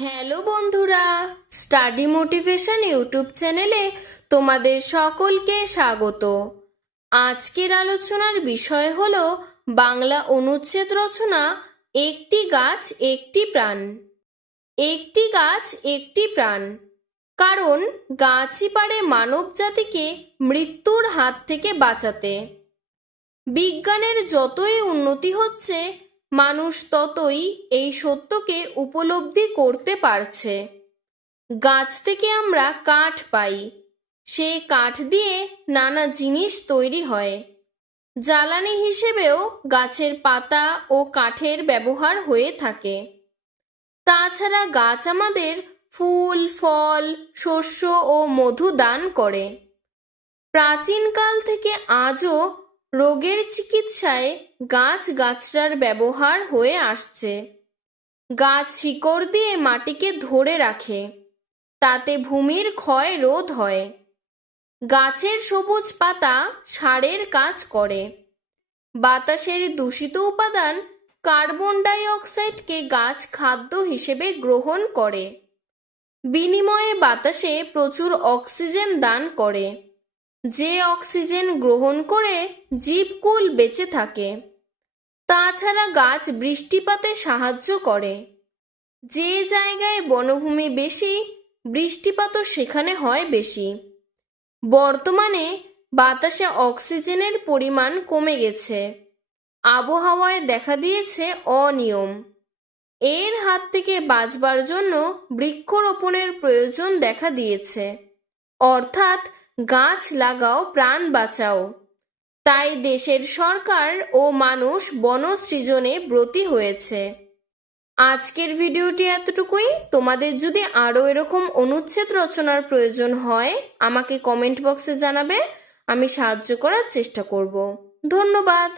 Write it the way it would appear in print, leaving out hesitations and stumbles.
Hello বন্ধুরা, study motivation YouTube চ্যানেলে তোমাদের সকলকে স্বাগত। আজকের আলোচনার বিষয় হলো বাংলা অনুচ্ছেদ রচনা একটি গাছ একটি প্রাণ। একটি গাছ একটি প্রাণ, কারণ গাছই পারে মানব জাতিকে মৃত্যুর হাত থেকে বাঁচাতে। বিজ্ঞানের যতই উন্নতি হচ্ছে, মানুষ ততই এই সত্যকে উপলব্ধি করতে পারছে। গাছ থেকে আমরা কাঠ পাই, সে কাঠ দিয়ে নানা জিনিস তৈরি হয়। জ্বালানি হিসেবেও গাছের পাতা ও কাঠের ব্যবহার হয়ে থাকে। তাছাড়া গাছ আমাদের ফুল, ফল, শস্য ও মধু দান করে। প্রাচীনকাল থেকে আজও রোগের চিকিৎসায় গাছগাছড়ার ব্যবহার হয়ে আসছে। গাছ শিকড় দিয়ে মাটিকে ধরে রাখে, তাতে ভূমির ক্ষয় রোধ হয়। গাছের সবুজ পাতা সারের কাজ করে। বাতাসের দূষিত উপাদান কার্বন ডাই অক্সাইডকে গাছ খাদ্য হিসেবে গ্রহণ করে। বিনিময়ে বাতাসে প্রচুর অক্সিজেন দান করে। যে অক্সিজেন গ্রহণ করে জীবকুল বেঁচে থাকে। তাছাড়া গাছ বৃষ্টিপাতে সাহায্য করে। যে জায়গায় বনভূমি বেশি, বৃষ্টিপাতও সেখানে হয় বেশি। বর্তমানে বাতাসে অক্সিজেনের পরিমাণ কমে গেছে। আবহাওয়ায় দেখা দিয়েছে অনিয়ম। এর হাত থেকে বাঁচবার জন্য বৃক্ষরোপণের প্রয়োজন দেখা দিয়েছে। অর্থাৎ গাছ লাগাও, প্রাণ বাঁচাও। তাই দেশের সরকার ও মানুষ বন সৃজনে ব্রতী হয়েছে। আজকের ভিডিওটি এতটুকুই। তোমাদের যদি আরও এরকম অনুচ্ছেদ রচনার প্রয়োজন হয়, আমাকে কমেন্ট বক্সে জানাবে, আমি সাহায্য করার চেষ্টা করব। ধন্যবাদ।